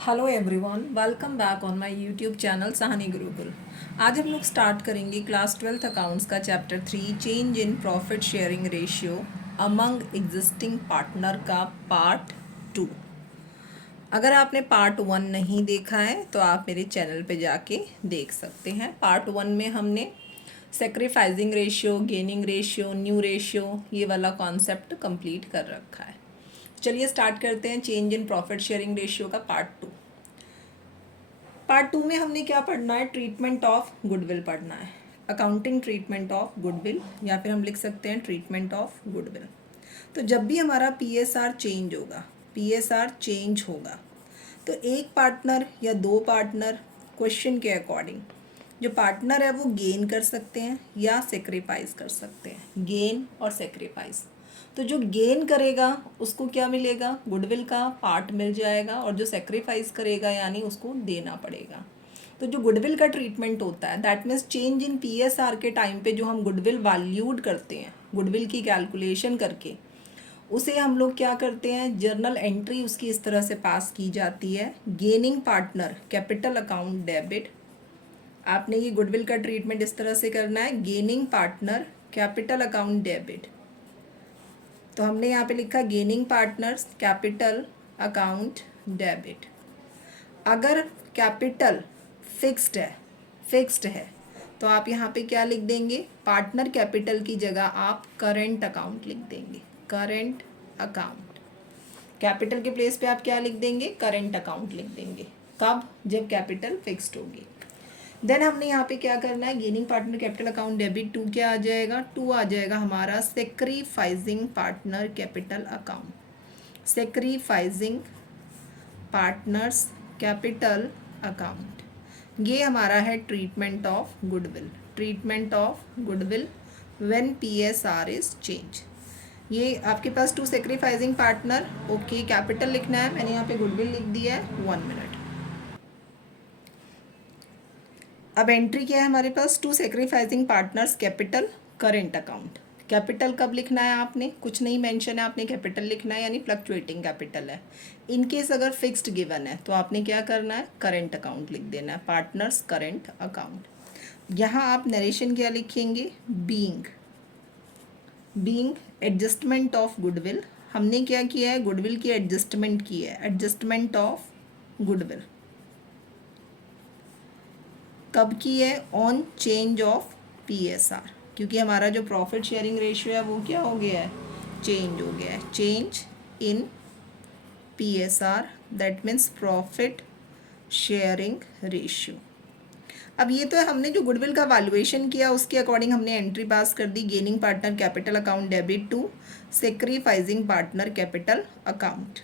Hello everyone, welcome back on my YouTube channel Sahani Gurukul. आज हम लोग स्टार्ट करेंगे क्लास 12th अकाउंट्स का chapter 3 change in profit sharing ratio among existing partner का part 2। अगर आपने पार्ट 1 नहीं देखा है तो आप मेरे चैनल पे जाके देख सकते हैं। पार्ट 1 में हमने sacrificing ratio, gaining ratio, new ratio ये वाला कॉन्सेप्ट कंप्लीट कर रखा है। चलिए स्टार्ट करते हैं change in profit sharing ratio का पार्ट 2। पार्ट 2 में हमने क्या पढ़ना है? ट्रीटमेंट ऑफ गुडविल पढ़ना है। अकाउंटिंग ट्रीटमेंट ऑफ गुडविल, या फिर हम लिख सकते हैं ट्रीटमेंट ऑफ गुडविल। तो जब भी हमारा पीएसआर चेंज होगा तो एक पार्टनर या दो पार्टनर क्वेश्चन के अकॉर्डिंग जो पार्टनर है वो गेन कर सकते हैं या सेक्रीफाइस कर सकते हैं। गेन और सेक्रीफाइस। तो जो गेन करेगा उसको क्या मिलेगा? गुडविल का पार्ट मिल जाएगा, और जो सेक्रीफाइस करेगा यानी उसको देना पड़ेगा। तो जो गुडविल का ट्रीटमेंट होता है that means change in PSR के टाइम पे जो हम गुडविल वैल्यूड करते हैं, गुडविल की कैलकुलेशन करके उसे हम लोग क्या करते हैं, जर्नल एंट्री उसकी इस तरह से पास की जाती है। Gaining partner capital account debit. आपने ये गुडविल का ट्रीटमेंट इस तरह से करना है, gaining partner capital account debit. तो हमने यहाँ पे लिखा gaining partners capital account debit. अगर कैपिटल फिक्स्ड है तो आप यहाँ पे क्या लिख देंगे? पार्टनर कैपिटल की जगह आप करेंट अकाउंट लिख देंगे। करेंट अकाउंट कैपिटल के प्लेस पे आप क्या लिख देंगे? करेंट अकाउंट लिख देंगे। कब? जब कैपिटल फिक्स्ड होगी। देन हमने यहाँ पे क्या करना है? Gaining partner capital account debit 2 क्या आ जाएगा? 2 आ जाएगा हमारा sacrificing partner capital account. Sacrificing partners capital account, ये हमारा है treatment of goodwill. Treatment of goodwill when PSR is change. ये आपके पास 2 सेक्रीफाइसिंग पार्टनर, ओके कैपिटल लिखना है, मैंने यहाँ पे गुडविल लिख दिया है। 1 मिनट। अब एंट्री क्या है हमारे पास? 2 sacrificing partners capital current account. Capital कब लिखना है? आपने कुछ नहीं मेंशन है, आपने कैपिटल लिखना है, यानी फ्लक्चुएटिंग कैपिटल है। इनकेस अगर फिक्स्ड गिवन है तो आपने क्या करना है? करेंट अकाउंट लिख देना है, पार्टनर्स करेंट अकाउंट। यहाँ आप नरेशन क्या लिखेंगे? Being adjustment of goodwill. हमने क्या किया है? गुडविल की एडजस्टमेंट की है। एडजस्टमेंट ऑफ गुडविल कब की है? ऑन चेंज ऑफ पीएसआर, क्योंकि हमारा जो प्रॉफिट शेयरिंग रेशियो है वो क्या हो गया है? चेंज हो गया है। Change in PSR that means profit sharing ratio. अब ये तो हमने जो गुडविल का वैल्यूएशन किया उसके अकॉर्डिंग हमने एंट्री पास कर दी। Gaining partner capital account debit to sacrificing partner capital account.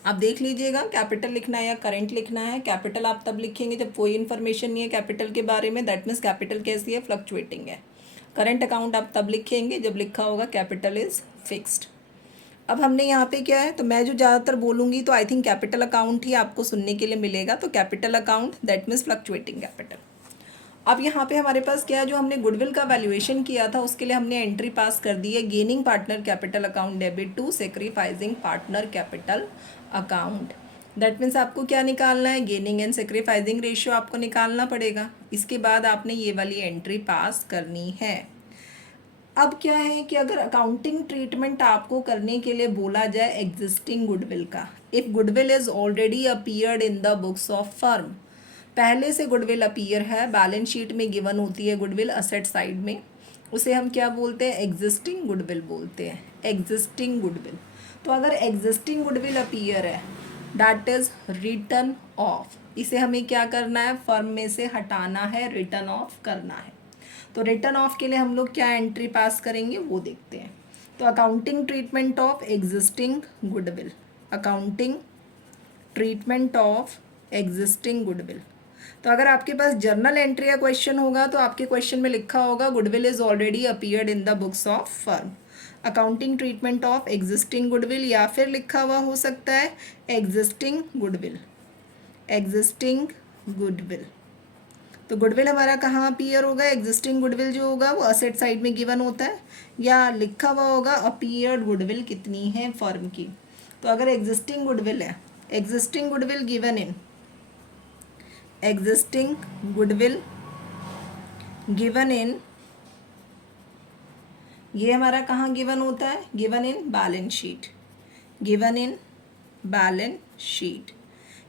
आप देख लीजिएगा कैपिटल लिखना है या करेंट लिखना है। कैपिटल आप तब लिखेंगे जब कोई इन्फॉर्मेशन नहीं है कैपिटल के बारे में, दैट मीन्स कैपिटल कैसी है? फ्लक्चुएटिंग है। करेंट अकाउंट आप तब लिखेंगे जब लिखा होगा कैपिटल इज फिक्स्ड। अब हमने यहाँ पे क्या है, तो मैं जो ज़्यादातर बोलूँगी तो आई थिंक कैपिटल अकाउंट ही आपको सुनने के लिए मिलेगा। तो capital account that means fluctuating capital. अब यहाँ पे हमारे पास क्या है? जो हमने गुडविल का वैल्यूएशन किया था उसके लिए हमने एंट्री पास कर दी है। Gaining partner capital account debit to sacrificing partner capital account. That means आपको क्या निकालना है? गेनिंग एंड सेक्रीफाइसिंग रेशियो आपको निकालना पड़ेगा। इसके बाद आपने ये वाली एंट्री पास करनी है। अब क्या है कि अगर अकाउंटिंग ट्रीटमेंट आपको करने के लिए बोला जाए एग्जिस्टिंग गुडविल का, if goodwill is already appeared in the books of firm, पहले से गुडविल अपीयर है, बैलेंस शीट में गिवन होती है गुडविल असेट साइड में, उसे हम क्या बोलते हैं? एग्जिस्टिंग गुडविल बोलते हैं। Existing goodwill. तो अगर एग्जिस्टिंग गुडविल अपीयर है दैट इज रिटर्न ऑफ, इसे हमें क्या करना है? फर्म में से हटाना है, रिटर्न ऑफ करना है। तो रिटर्न ऑफ के लिए हम लोग क्या एंट्री पास करेंगे वो देखते हैं। तो accounting treatment of existing goodwill. Accounting treatment of existing goodwill. तो अगर आपके पास जर्नल एंट्री या क्वेश्चन होगा तो आपके क्वेश्चन में लिखा होगा goodwill is already appeared in the books of firm. Accounting treatment of existing goodwill, या फिर लिखा हुआ हो सकता है एग्जिस्टिंग गुडविल। Existing goodwill. तो गुडविल हमारा कहाँ अपीयर होगा? एग्जिस्टिंग गुडविल जो होगा वो असेट साइड में गिवन होता है, या लिखा हुआ होगा अपीयर्ड गुडविल कितनी है फर्म की। तो अगर एग्जिस्टिंग गुडविल है existing goodwill given in, existing goodwill given in, ये हमारा कहाँ गिवन होता है, given in balance sheet, given in balance sheet,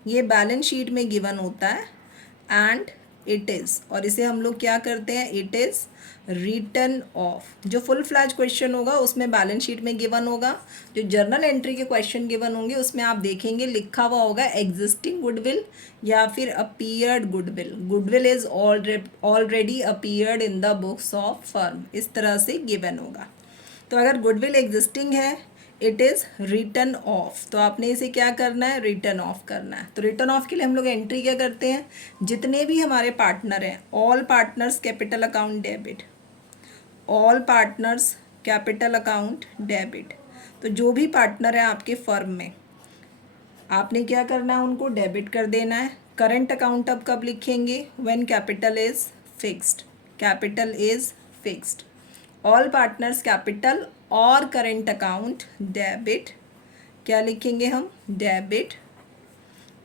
ये बैलेंस शीट में गिवन होता है एंड इट इज़, और इसे हम लोग क्या करते हैं, इट इज़ रिटन ऑफ। जो फुल फ्लैज क्वेश्चन होगा उसमें बैलेंस शीट में गिवन होगा, जो जर्नल एंट्री के क्वेश्चन गिवन होंगे उसमें आप देखेंगे लिखा हुआ होगा एग्जिस्टिंग गुडविल या फिर appeared goodwill, goodwill is already appeared in the books of firm, इस तरह से गिवन होगा। तो अगर गुडविल एग्जिस्टिंग है, इट इज़ रिटन ऑफ, तो आपने इसे क्या करना है, रिटन ऑफ करना है। तो रिटन ऑफ के लिए हम लोग एंट्री क्या करते हैं, जितने भी हमारे पार्टनर हैं, all partners capital account debit, all partners capital account debit, तो जो भी पार्टनर है आपके फर्म में आपने क्या करना है, उनको डेबिट कर देना है। करंट अकाउंट अब कब लिखेंगे, when capital is fixed, capital is fixed. All partners capital और करेंट अकाउंट डेबिट, क्या लिखेंगे हम, डेबिट।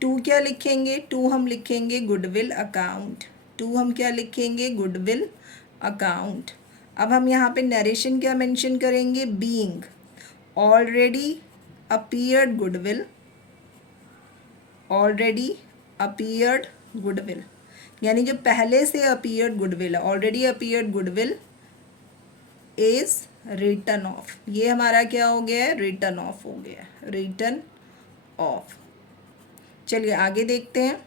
टू क्या लिखेंगे, टू हम लिखेंगे गुडविल अकाउंट, टू हम क्या लिखेंगे, गुडविल अकाउंट। अब हम यहाँ पे नरेशन क्या मेंशन करेंगे, being already appeared goodwill, already appeared goodwill, यानी जो पहले से अपीयर्ड गुडविल है, already appeared goodwill is written off, ये हमारा क्या हो गया है, रिटन ऑफ हो गया, रिटन ऑफ। चलिए आगे देखते हैं।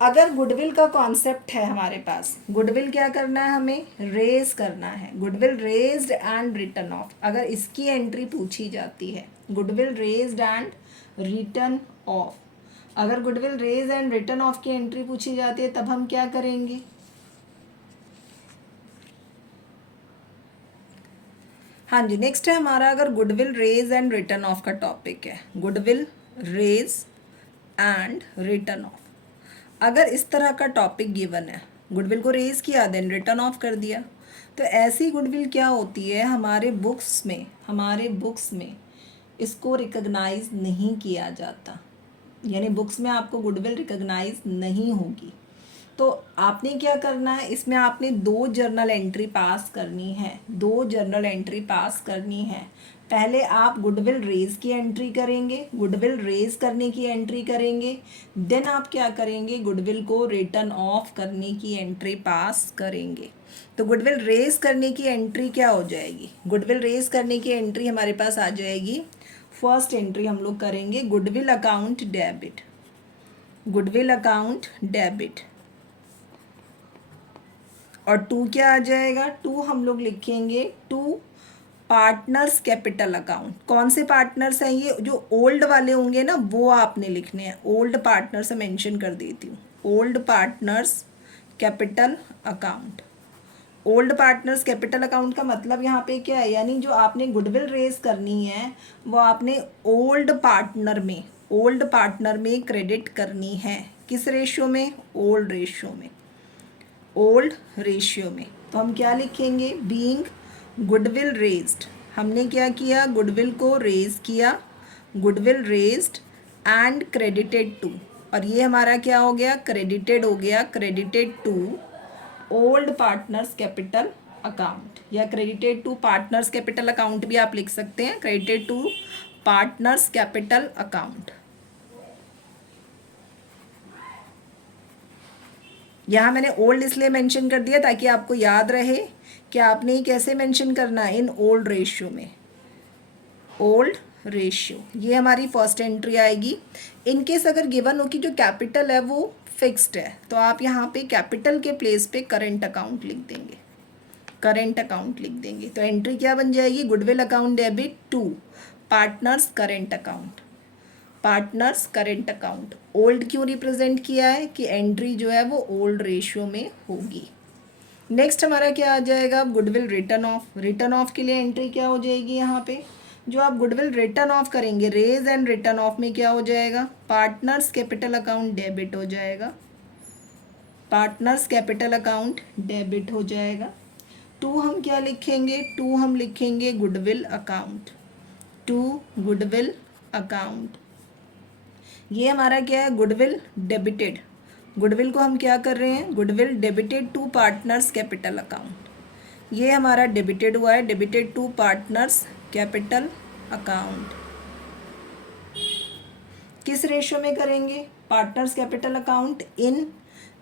अगर गुडविल का कॉन्सेप्ट है हमारे पास, गुडविल क्या करना है, हमें रेज करना है, goodwill raised and written off, अगर इसकी एंट्री पूछी जाती है, goodwill raised and written off, अगर goodwill raise and written off की एंट्री पूछी जाती है तब हम क्या करेंगे, हाँ जी, नेक्स्ट है हमारा, अगर goodwill raise and written off का टॉपिक है, goodwill raise and written off, अगर इस तरह का टॉपिक गिवन है, गुडविल को रेज किया देन रिटर्न ऑफ कर दिया, तो ऐसी गुडविल क्या होती है, हमारे बुक्स में इसको रिकॉग्नाइज नहीं किया जाता, यानी बुक्स में आपको गुडविल रिकॉग्नाइज नहीं होगी। तो आपने क्या करना है, इसमें आपने 2 जर्नल एंट्री पास करनी है, 2 जर्नल एंट्री पास करनी है। पहले आप गुडविल रेज की एंट्री करेंगे, गुडविल रेज करने की एंट्री करेंगे, देन आप क्या करेंगे, गुडविल को रिटर्न ऑफ करने की एंट्री पास करेंगे। तो गुडविल रेज करने की एंट्री क्या हो जाएगी, गुडविल रेज करने की एंट्री हमारे पास आ जाएगी, फर्स्ट एंट्री हम लोग करेंगे goodwill account debit, goodwill account debit, और 2 क्या आ जाएगा, 2 हम लोग लिखेंगे 2 पार्टनर्स कैपिटल अकाउंट। कौन से पार्टनर्स हैं ये, जो ओल्ड वाले होंगे ना वो आपने लिखने हैं, ओल्ड पार्टनर्स मेंशन कर देती हूँ, old partners capital account. Old partners capital account का मतलब यहाँ पे क्या है, यानी जो आपने गुडविल रेज करनी है वो आपने ओल्ड पार्टनर में क्रेडिट करनी है, किस रेशियो में, ओल्ड रेशियो में, ओल्ड रेशियो में। तो हम क्या लिखेंगे, बीइंग गुडविल रेज्ड, हमने क्या किया, गुडविल को रेज किया, goodwill raised and credited to, और ये हमारा क्या हो गया, क्रेडिटेड हो गया, credited to old partners capital account, या credited to partners capital account भी आप लिख सकते हैं, credited to partners capital account. यहाँ मैंने ओल्ड इसलिए मेंशन कर दिया ताकि आपको याद रहे कि आपने ही कैसे मेंशन करना है, इन ओल्ड रेशियो में, ओल्ड रेशियो। ये हमारी फर्स्ट एंट्री आएगी। इनकेस अगर गिवन हो कि जो कैपिटल है वो फिक्स्ड है तो आप यहाँ पे कैपिटल के प्लेस पे करेंट अकाउंट लिख देंगे, करेंट अकाउंट लिख देंगे। तो एंट्री क्या बन जाएगी, goodwill account debit to partners current account, partners current account. Old क्यों रिप्रेजेंट किया है कि एंट्री जो है वो ओल्ड रेशियो में होगी। नेक्स्ट हमारा क्या आ जाएगा, goodwill return of. Return of के लिए एंट्री क्या हो जाएगी, यहाँ पे जो आप गुडविल रिटर्न ऑफ करेंगे, रेज एंड रिटर्न ऑफ में क्या हो जाएगा, पार्टनर्स कैपिटल अकाउंट डेबिट हो जाएगा, पार्टनर्स कैपिटल अकाउंट डेबिट हो जाएगा। टू हम क्या लिखेंगे, टू हम लिखेंगे goodwill account, to goodwill account. ये हमारा क्या है, गुडविल डेबिटेड। गुडविल को हम क्या कर रहे हैं, goodwill debited to partners capital account. ये हमारा डेबिटेड हुआ है, debited to partners capital account. किस रेशियो में करेंगे, partners capital account in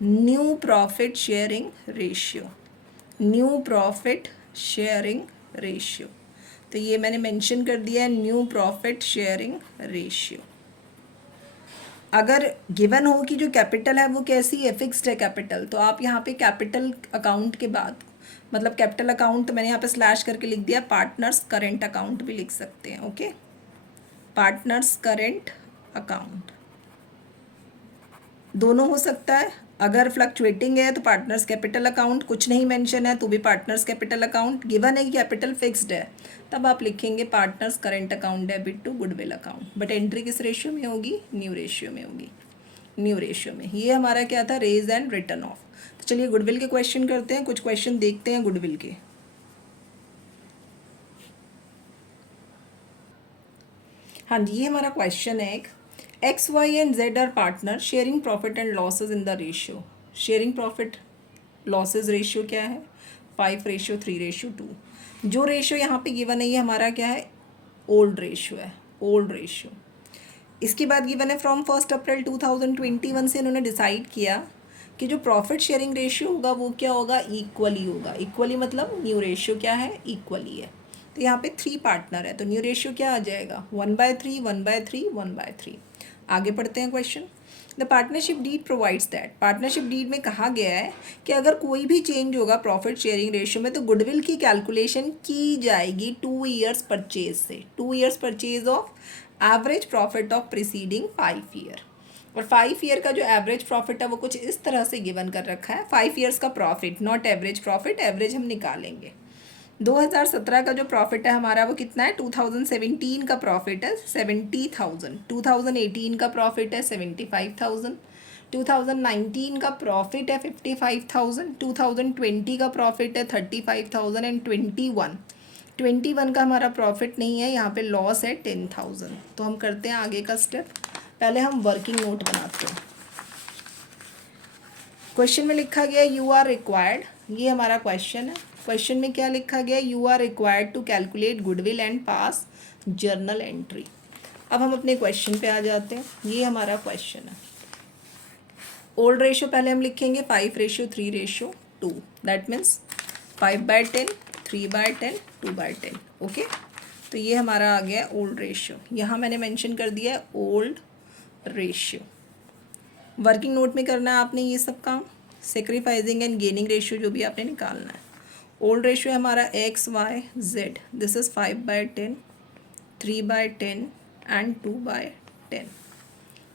new profit sharing ratio, new profit sharing ratio. तो ये मैंने मेंशन कर दिया है, न्यू प्रॉफिट शेयरिंग रेशियो। अगर गिवन हो कि जो कैपिटल है वो कैसी है, फिक्स्ड है कैपिटल, तो आप यहाँ पे कैपिटल अकाउंट के बाद, मतलब कैपिटल अकाउंट मैंने यहाँ पे स्लैश करके लिख दिया, पार्टनर्स करेंट अकाउंट भी लिख सकते हैं। ओके, पार्टनर्स करेंट अकाउंट दोनों हो सकता है। अगर फ्लक्चुएटिंग है तो पार्टनर्स कैपिटल अकाउंट, कुछ नहीं मेंशन है तो भी पार्टनर्स कैपिटल अकाउंट। गिवन है कि कैपिटल फिक्स्ड है तब आप लिखेंगे partners current account debit to goodwill account. But entry किस रेशियो में होगी, न्यू रेशियो में होगी, न्यू रेशियो में। ये हमारा क्या था, रेज एंड रिटर्न ऑफ। तो चलिए गुडविल के क्वेश्चन करते हैं, कुछ क्वेश्चन देखते हैं गुडविल के। हाँ जी, ये हमारा क्वेश्चन है एक, X Y and Z are partner sharing profit and losses in the ratio. Sharing profit losses ratio क्या है, 5:3:2। जो रेशियो यहाँ पे गिवन है ये हमारा क्या है, ओल्ड रेशियो है, ओल्ड रेशियो। इसके बाद गिवन है फ्रॉम 1 अप्रैल 2021 से इन्होंने डिसाइड किया कि जो प्रॉफिट शेयरिंग रेशियो होगा वो क्या होगा, इक्वली होगा। इक्वली मतलब न्यू रेशियो क्या है, इक्वली है। तो यहाँ पे 3 पार्टनर है तो न्यू रेशियो क्या आ जाएगा, 1/3 1/3 1/3। आगे पढ़ते हैं question. The partnership deed provides that, partnership deed में कहा गया है कि अगर कोई भी चेंज होगा प्रॉफिट शेयरिंग रेशियो में तो गुडविल की कैलकुलेशन की जाएगी 2 ईयर्स परचेज से, 2 years purchase of average profit of preceding 5 year. और 5 ईयर का जो एवरेज प्रॉफिट है वो कुछ इस तरह से गिवन कर रखा है, 5 ईयर्स का profit, not average profit, average हम निकालेंगे। 2017 का जो प्रॉफिट है हमारा वो कितना है, 2017 का प्रॉफिट है 70,000, 2018 का प्रॉफिट है 75,000, 2019 का प्रॉफिट है 55,000, 2020 का प्रॉफिट है 35,000 एंड 21 का हमारा प्रॉफिट नहीं है, यहाँ पे लॉस है 10,000। तो हम करते हैं आगे का स्टेप, पहले हम वर्किंग नोट बनाते हैं। क्वेश्चन में लिखा गया यू आर रिक्वायर्ड, ये हमारा क्वेश्चन है। क्वेश्चन में क्या लिखा गया, you are required to calculate goodwill and pass journal entry. अब हम अपने क्वेश्चन पे आ जाते हैं, ये हमारा क्वेश्चन है। ओल्ड रेशियो पहले हम लिखेंगे 5:3:2, दैट मीन्स 5/10 3/10 2/10। ओके, तो ये हमारा आ गया ओल्ड रेशियो, यहाँ मैंने मेंशन कर दिया है ओल्ड रेशियो। वर्किंग नोट में करना है आपने ये सब काम, सेक्रीफाइजिंग एंड गेनिंग रेशियो जो भी आपने निकालना है। ओल्ड रेशियो है हमारा X Y Z, this is 5/10 3/10 and 2/10।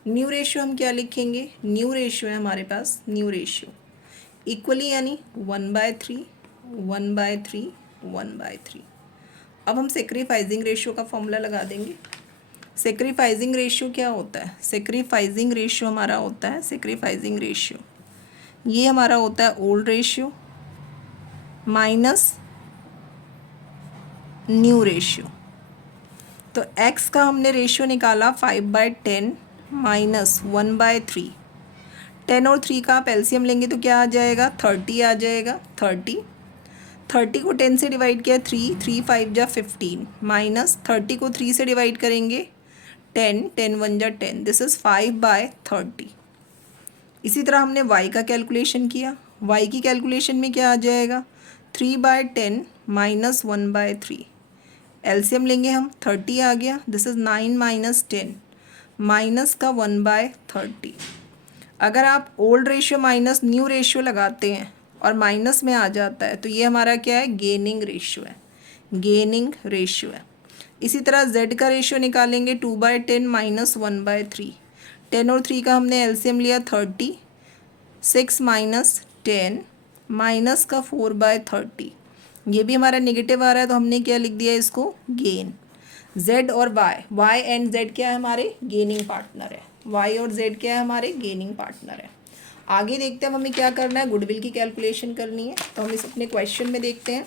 New ratio हम क्या लिखेंगे, न्यू रेशियो है हमारे पास, न्यू रेशियो इक्वली यानी 1/3 1/3 1/3। अब हम सेक्रीफाइजिंग रेशियो का फॉर्मूला लगा देंगे। सेक्रीफाइजिंग रेशियो क्या होता है, सेक्रीफाइजिंग रेशियो हमारा होता है, सेक्रीफाइजिंग रेशियो ये हमारा होता है old ratio minus new ratio. तो x का हमने रेशियो निकाला 5/10 माइनस 1/3, 10 और 3 का आप एलसीएम लेंगे तो क्या आ जाएगा, 30 आ जाएगा। 30 को 10 से डिवाइड किया 3 5 जा 15 माइनस 30 को 3 से डिवाइड करेंगे 10 10 1 जा 10, दिस इज़ 5/30। इसी तरह हमने y का कैलकुलेशन किया, y की कैलकुलेशन में क्या आ जाएगा, 3/10 माइनस 1/3, एलसीएम लेंगे हम 30 आ गया, दिस इज़ 9 माइनस 10 माइनस का 1/30। अगर आप old ratio minus new ratio लगाते हैं और माइनस में आ जाता है तो ये हमारा क्या है, गेनिंग रेशियो है, गेनिंग रेशियो है। इसी तरह z का रेशियो निकालेंगे 2/10 माइनस 1/3, 10 और 3 का हमने एलसीएम लिया 30, 6 माइनस 10 माइनस का 4/30, ये भी हमारा नेगेटिव आ रहा है तो हमने क्या लिख दिया इसको, गेन। z और y एंड z क्या है, हमारे गेनिंग पार्टनर है, y और z क्या है, हमारे गेनिंग पार्टनर है। आगे देखते हैं हमें क्या करना है, गुडविल की कैलकुलेशन करनी है। तो हम इस अपने क्वेश्चन में देखते हैं,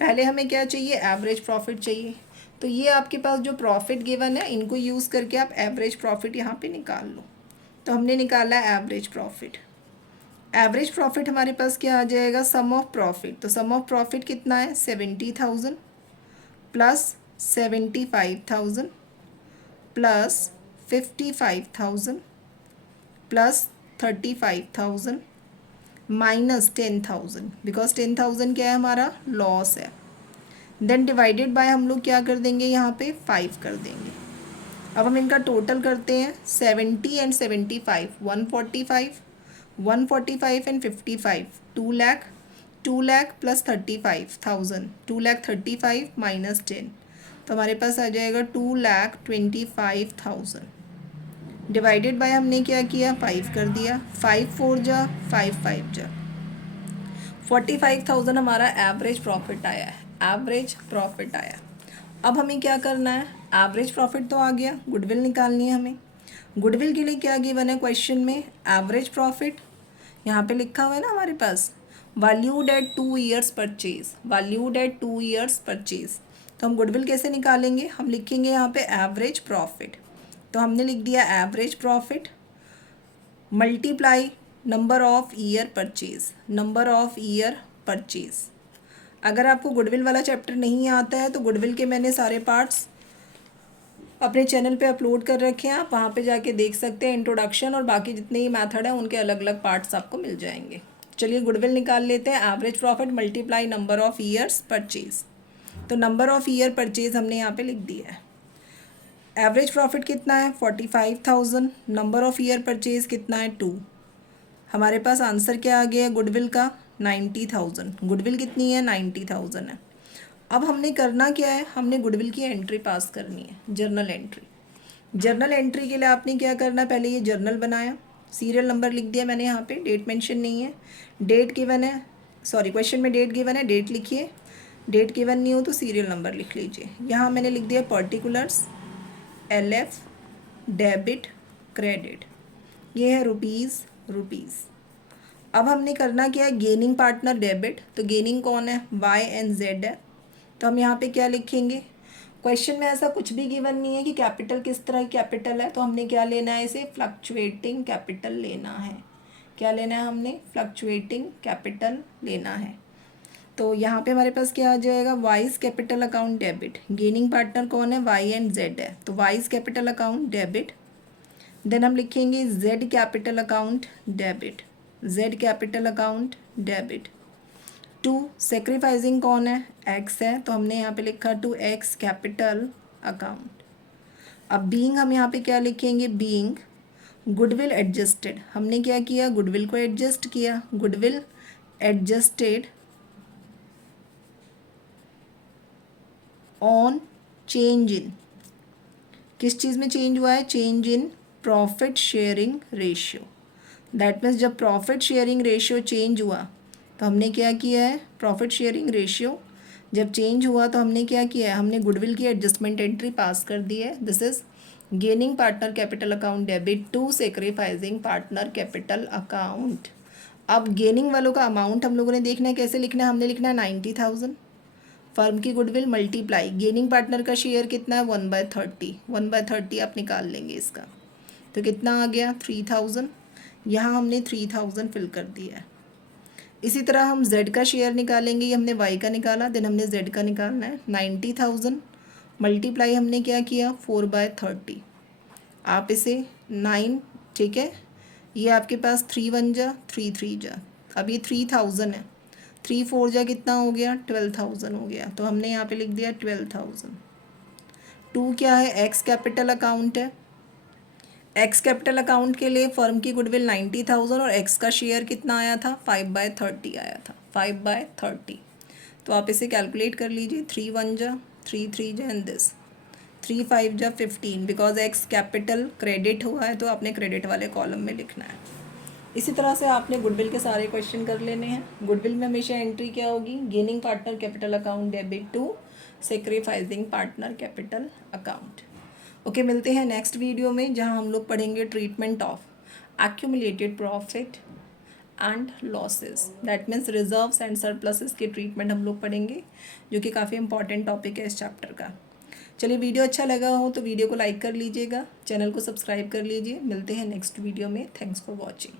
पहले हमें क्या चाहिए, एवरेज प्रॉफिट चाहिए। तो ये आपके पास जो प्रॉफिट गिवन है, इनको यूज़ करके आप एवरेज प्रॉफिट यहाँ पे निकाल लो। तो हमने निकाला है एवरेज प्रॉफिट। एवरेज प्रॉफिट हमारे पास क्या आ जाएगा, सम ऑफ प्रॉफिट। तो सम ऑफ प्रॉफिट कितना है, 70,000 plus 75,000 plus 55,000 plus 35,000 minus 10,000, because 10,000 क्या है हमारा, लॉस है। देन डिवाइडेड बाय हम लोग क्या कर देंगे, यहाँ पे 5 कर देंगे। अब हम इनका टोटल करते हैं, 70 and 75, 145, 145 and 55, 2 lakh, 2 lakh plus 35,000, 2,35,000 minus 10, तो हमारे पास आ जाएगा 2,25,000। डिवाइडेड बाय हमने क्या किया, 5 कर दिया, 5 4 जा 5 5 जा, 45,000 हमारा एवरेज प्रॉफिट आया है, एवरेज प्रॉफिट आया। अब हमें क्या करना है, एवरेज प्रॉफिट तो आ गया, गुडविल निकालनी है हमें। गुडविल के लिए क्या गिवन है क्वेश्चन में, एवरेज प्रॉफिट यहाँ पे लिखा हुआ है ना हमारे पास, valued at 2 years purchase, valued at 2 years purchase. तो हम गुडविल कैसे निकालेंगे, हम लिखेंगे यहाँ पे एवरेज प्रॉफिट। तो हमने लिख दिया average profit multiply number of year purchase, number of year purchase. अगर आपको गुडविल वाला चैप्टर नहीं आता है तो गुडविल के मैंने सारे पार्ट्स अपने चैनल पे अपलोड कर रखे हैं, आप वहाँ पे जाके देख सकते हैं। इंट्रोडक्शन और बाकी जितने ही मेथड हैं उनके अलग अलग पार्ट्स आपको मिल जाएंगे। चलिए गुडविल निकाल लेते हैं, average profit multiply number of years purchase. तो नंबर ऑफ ईयर परचेज हमने यहाँ पे लिख दिया है। एवरेज प्रॉफिट कितना है, 45,000, नंबर ऑफ ईयर परचेज कितना है, 2। हमारे पास आंसर क्या आ गया गुडविल का, 90,000। गुडविल कितनी है, 90,000 है। अब हमने करना क्या है, हमने गुडविल की एंट्री पास करनी है, जर्नल एंट्री। जर्नल एंट्री के लिए आपने क्या करना, पहले ये जर्नल बनाया, सीरियल नंबर लिख दिया मैंने यहाँ पे, डेट मेंशन नहीं है, डेट गिवन है, सॉरी क्वेश्चन में डेट गिवन है, डेट लिखिए, डेट गिवन नहीं हो तो सीरियल नंबर लिख लीजिए। यहाँ मैंने लिख दिया पर्टिकुलर्स, LF, डेबिट, क्रेडिट, ये है रुपीज़। अब हमने करना क्या है, गेनिंग पार्टनर डेबिट, तो गेनिंग कौन है, Y एंड Z है। तो हम यहाँ पे क्या लिखेंगे, क्वेश्चन में ऐसा कुछ भी गिवन नहीं है कि कैपिटल किस तरह की कैपिटल है, तो हमने क्या लेना है, इसे फ्लक्चुएटिंग कैपिटल लेना है। क्या लेना है हमने, फ्लक्चुएटिंग कैपिटल लेना है। तो यहाँ पे हमारे पास क्या आ जाएगा, Y's capital account debit, gaining partner कौन है, Y एंड Z है, तो Y's capital account debit. Then हम लिखेंगे Z capital account debit, Z capital account debit. 2 sacrificing कौन है, X है, तो हमने यहाँ पे लिखा 2X कैपिटल अकाउंट। अब बीइंग हम यहाँ पे क्या लिखेंगे, बीइंग गुडविल एडजस्टेड, हमने क्या किया, गुडविल को एडजस्ट किया, goodwill adjusted on change in, किस चीज़ में चेंज हुआ है, change in profit sharing ratio. That means जब प्रॉफिट शेयरिंग रेशियो चेंज हुआ तो हमने क्या किया है, प्रॉफिट शेयरिंग रेशियो जब चेंज हुआ तो हमने क्या किया है, हमने गुडविल की एडजस्टमेंट एंट्री पास कर दी है। This is gaining partner capital account debit to sacrificing partner capital account. अब गेनिंग वालों का अमाउंट हम लोगों ने देखना है, कैसे लिखना है, हमने लिखना है 90,000 फर्म की गुडविल मल्टीप्लाई गेनिंग पार्टनर का शेयर कितना है, 1/30, 1/30 आप निकाल लेंगे इसका, तो कितना आ गया 3,000। यहाँ हमने 3,000 फिल कर दिया है। इसी तरह हम Z का शेयर निकालेंगे, ये हमने Y का निकाला, देन हमने Z का निकालना है। 90,000 मल्टीप्लाई हमने क्या किया, 4/30, आप इसे 9, ठीक है, ये आपके पास 3 1 जा 3 3 जा, अब ये 3,000 है, 3 4 जा कितना हो गया, 12,000 हो गया, तो हमने यहाँ पे लिख दिया 12,000। 2 क्या है, X कैपिटल अकाउंट है, एक्स कैपिटल अकाउंट के लिए फर्म की गुडविल 90,000 और एक्स का शेयर कितना आया था, 5/30 आया था, 5/30। तो आप इसे कैलकुलेट कर लीजिए, 3 1 जा 3 3 जा एंड दिस 3 5 जा 15, बिकॉज एक्स कैपिटल क्रेडिट हुआ है तो आपने क्रेडिट वाले कॉलम में लिखना है। इसी तरह से आपने गुडविल के सारे क्वेश्चन कर लेने हैं। गुडविल में हमेशा एंट्री क्या होगी, gaining partner capital account debit to sacrificing partner capital account. Okay, मिलते हैं नेक्स्ट वीडियो में जहां हम लोग पढ़ेंगे treatment of accumulated profit and losses, that means reserves and surpluses के ट्रीटमेंट हम लोग पढ़ेंगे, जो कि काफ़ी इंपॉर्टेंट टॉपिक है इस चैप्टर का। चलिए, वीडियो अच्छा लगा हो तो वीडियो को लाइक कर लीजिएगा, चैनल को सब्सक्राइब कर लीजिए। मिलते हैं नेक्स्ट वीडियो में। Thanks for watching.